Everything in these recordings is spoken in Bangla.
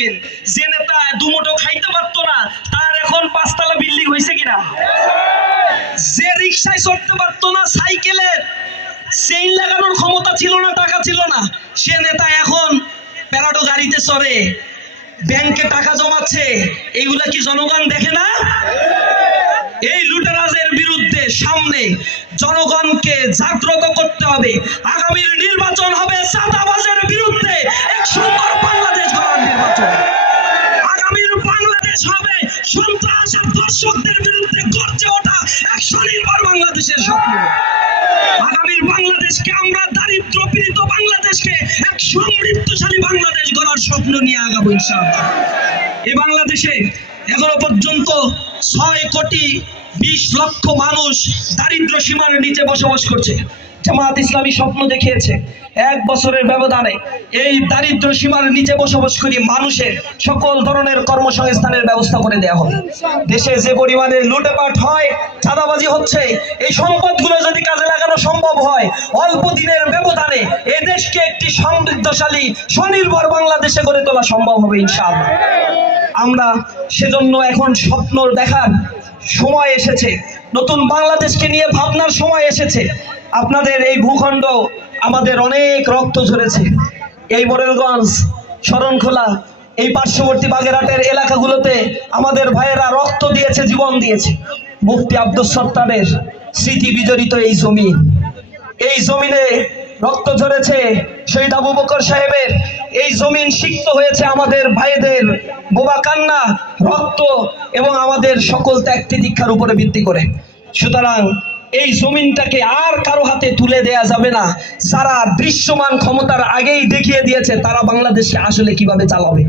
দেখবেন যে নেতা দুমুঠো খাইতে পারতো না তার এখন 5 তলা বিল্ডিং হয়েছে কিনা, যে রিক্সায় চড়তে পারতো না, সাইকেলের চেইন লাগানোর ক্ষমতা ছিল না, টাকা ছিল না, সে নেতা এখন প্যারাডো গাড়িতে চড়ে, ব্যাংকে টাকা জমাচ্ছে। এইগুলা কি জনগণ দেখে না? এই লুটেরাজের বিরুদ্ধে সামনে জনগণকে জাগ্রত করতে হবে। আগামীর নির্বাচন হবে চাঁদাবাজের বিরুদ্ধে এক সুন্দর বাংলাদেশ গড়ার নির্বাচন। আগামীর বাংলাদেশ হবে সন্ত্রাস আর দর্শকদের বিরুদ্ধে গর্জে ওঠা এক স্বনির্ভর বাংলাদেশের স্বপ্ন। আগামীর বাংলাদেশকে আমরা দারিদ্র পীড়িত বাংলাদেশকে এক সমৃদ্ধশালী বাংলাদেশ গড়ার স্বপ্ন নিয়ে আগাবো ইনশাআল্লাহ। এই বাংলাদেশে এখনো পর্যন্ত 6,20,00,000 মানুষ দারিদ্র সীমার নিচে বসবাস করছে। জামাত ইসলামী স্বপ্ন দেখিয়েছে 1 বছরের ব্যবধানে এই দারিদ্র সীমার নিচে বসবাসকারী মানুষের সকল ধরনের কর্মসংস্থানের ব্যবস্থা করে দেওয়া হবে। দেশে যে পরিমাণে লুটপাট হয়, চাঁদাবাজি হচ্ছে, এই সম্পদগুলো যদি কাজে লাগানো সম্ভব হয়, অল্প দিনের ব্যবধানে এই দেশকে একটি সমৃদ্ধশালী স্বনির্ভর বাংলাদেশে গড়ে তোলা সম্ভব হবে ইনশাআল্লাহ। আমরা সেজন্য এখন স্বপ্ন দেখার সময় এসেছে, নতুন বাংলাদেশকে নিয়ে ভাবনার সময় এসেছে। আপনাদের এই ভূখণ্ড আমাদের অনেক রক্ত ঝরেছে। এই মোরেলগঞ্জ, শরণখোলা, এই পার্শ্ববর্তী বাগেরহাটের এলাকাগুলোতে আমাদের ভাইয়েরা রক্ত দিয়েছে, জীবন দিয়েছে। মুফতি আব্দুস সত্তারের স্মৃতি বিজড়িত এই জমি, এই জমিনে রক্ত ঝরেছে শহীদ আবু বকর সাহেবের। এই জমিন সিক্ত হয়েছে আমাদের ভাইদের বোবা কান্না, রক্ত এবং আমাদের সকল ত্যাগ তিতিক্ষার উপরে ভিত্তি করে। সুতরাং এই জমিনটাকে আর কারো হাতে তুলে দেয়া যাবে না। যারা দৃশ্যমান ক্ষমতার আগেই দেখিয়ে দিয়েছে তারা বাংলাদেশে আসলে কিভাবে চালাবে।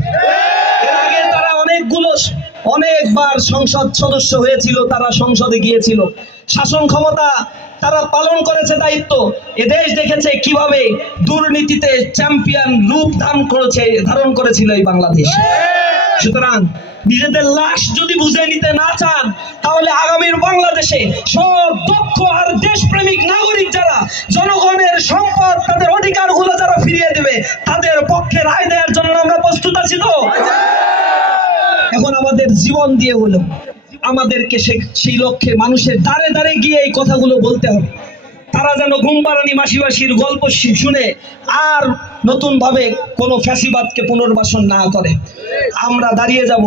এর আগে তারা অনেকবার সংসদ সদস্য হয়েছিল, তারা সংসদে গিয়েছিল, শাসন ক্ষমতা তারা পালন করেছে দায়িত্ব। এদেশ দেখেছে কিভাবে দুর্নীতিতে চ্যাম্পিয়ন রূপ ধারণ করেছিল এই বাংলাদেশ। সুতরাং নিজেদের লাশ যদি বুঝে নিতে না চান, তাহলে আগামীর বাংলাদেশে সব দক্ষ আর দেশপ্রেমিক নাগরিক যারা জনগণের সম্পদ, তাদের অধিকারগুলো যারা ফিরিয়ে দেবে, তাদের পক্ষে রায় দেওয়ার জন্য আমরা প্রস্তুত আছি। তো এখন আমাদের জীবন দিয়ে হলো আমাদেরকে সেই লক্ষ্যে মানুষের দ্বারে দ্বারে গিয়ে এই কথাগুলো বলতে হবে। তারা যেন ঘুমপাড়ানি মাসিবাসীর গল্প শুনে আর নতুন ভাবে কোনো ফ্যাসিবাদকে পুনর্বাসন না করে। আমরা দাঁড়িয়ে যাব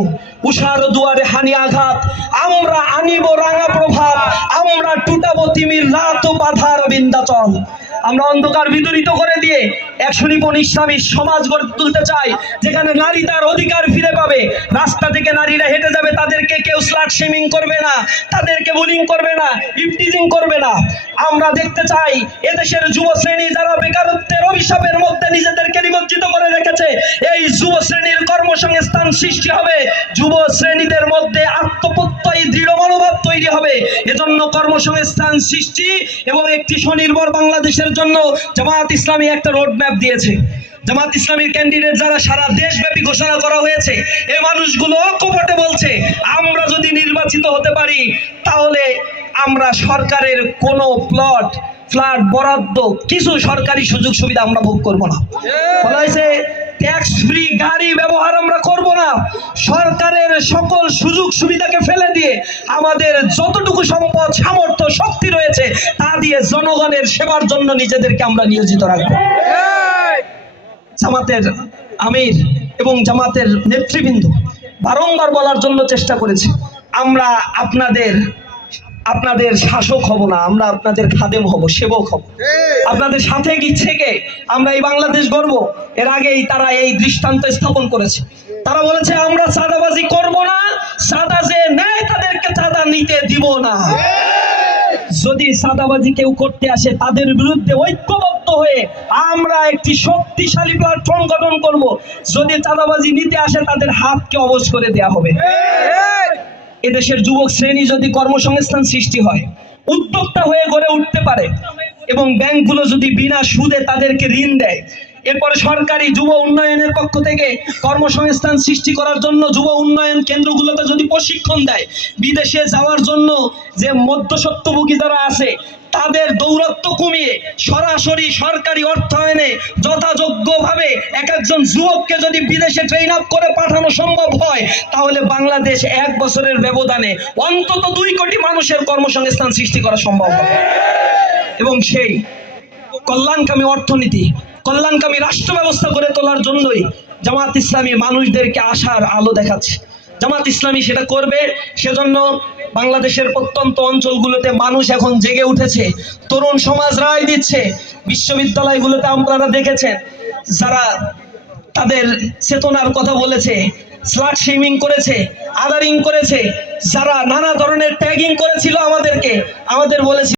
উষার দুয়ারে হানি আঘাত, আমরা আনিব রাঙা প্রভাব, আমরা টুটাবো তিমির রাত ও বাধার বিন্ধ্যাচল। আমরা অন্ধকার বিদরিত করে দিয়ে এক সুনিপুণ ইসলামী সমাজ গড়ে তুলতে চাই, যেখানে নারী তার অধিকার ফিরে পাবে। রাস্তা থেকে নারীরা হেঁটে যাবে, তাদেরকে কেউ স্লাট শেমিং করবে না, তাদেরকে বুলিং করবে না, ইফটিজিং করবে না। আমরা দেখতে চাই এদেশের যুব শ্রেণী যারা বেকারত্বের অভিশাপের মধ্যে নিজেদেরকে নিমজ্জিত করে রেখেছে, এই যুব শ্রেণীর কর্মসংস্থান সৃষ্টি হবে, যুব শ্রেণীদের মধ্যে আত্মপ্রত্যয়ী দৃঢ় মনোভাব তৈরি হবে। এজন্য কর্মসংস্থান সৃষ্টি এবং একটি স্বনির্ভর বাংলাদেশের জন্য জামাত ইসলামী একটা রোড ম্যাপ দিয়েছে। জামাত ইসলামীর ক্যান্ডিডেট যারা সারা দেশব্যাপী ঘোষণা করা হয়েছে, এই মানুষগুলো অকপটে বলছে আমরা যদি নির্বাচিত হতে পারি তাহলে আমরা সরকারের কোনো ফ্ল্যাট বরাদ্দ, কিছু সরকারি সুযোগ সুবিধা আমরা ভোগ করব না। বলা হয়েছে ট্যাক্স ফ্রি গাড়ি ব্যবহার আমরা করব না। সরকারের সকল সুযোগ সুবিধাকে ফেলে দিয়ে আমাদের যতটুকু সম্পদ, সামর্থ্য, শক্তি রয়েছে তা দিয়ে জনগণের সেবার জন্য নিজেদেরকে আমরা নিয়োজিত রাখবো। জামাতের আমির এবং জামাতের নেতৃবৃন্দ বারংবার বলার জন্য চেষ্টা করেছে, আমরা আপনাদের শাসক হব না, আমরা আপনাদের খাদেম হব, সেবক হব। আপনাদের সাথে থেকে আমরা এই বাংলাদেশ গড়ব। এর আগেই তারা এই দৃষ্টান্ত স্থাপন করেছে। তারা বলেছে আমরা চাঁদাবাজি করব না, চাঁদা যে নেয় তাদেরকে চাঁদা নিতে দিব না। যদি চাঁদাবাজি কেউ করতে আসে তাদের বিরুদ্ধে ঐক্যবদ্ধ হয়ে আমরা একটি শক্তিশালী প্ল্যাটফর্ম গঠন করব। যদি চাঁদাবাজি নিতে আসে তাদের হাতকে অবশ করে দেয়া হবে। এদেশের যুবক শ্রেণী যদি কর্মসংস্থান সৃষ্টি হয়, উদ্যোক্তা হয়ে গড়ে উঠতে পারে এবং ব্যাংকগুলো যদি বিনা সুদে তাদেরকে ঋণ দেয়, এরপরে সরকারি যুব উন্নয়নের পক্ষ থেকে কর্মসংস্থান সৃষ্টি করার জন্য যুব উন্নয়ন কেন্দ্রগুলোতে যদি প্রশিক্ষণ দেয়, বিদেশে যাওয়ার জন্য যে মধ্যস্বত্বভোগী যারা আছে তাদের দৌরত্ব কমিয়ে সরাসরি সরকারি অর্থায়নে যথাযোগ্যভাবে এক একজন যুবককে যদি বিদেশে ট্রেন আপ করে পাঠানো সম্ভব হয়, তাহলে বাংলাদেশ 1 বছরের ব্যবধানে অন্তত 2 কোটি মানুষের কর্মসংস্থান সৃষ্টি করা সম্ভব হবে। এবং সেই কল্যাণকামী অর্থনীতি, কল্যাণকামী রাষ্ট্র ব্যবস্থা গড়ে তোলার জন্যই জামাত ইসলামী মানুষদেরকে আশার আলো দেখাচ্ছে। জামাত ইসলামী সেটা করবে, সেজন্য বাংলাদেশের প্রত্যন্ত অঞ্চলগুলোতে মানুষ এখন জেগে উঠেছে, তরুণ সমাজ রায় দিচ্ছে। বিশ্ববিদ্যালয়গুলোতে আপনারা দেখেছেন যারা তাদের চেতনার কথা বলেছে, স্লাট শেমিং করেছে, আদারিং করেছে, যারা নানা ধরনের ট্যাগিং করেছিল আমাদের বলেছিল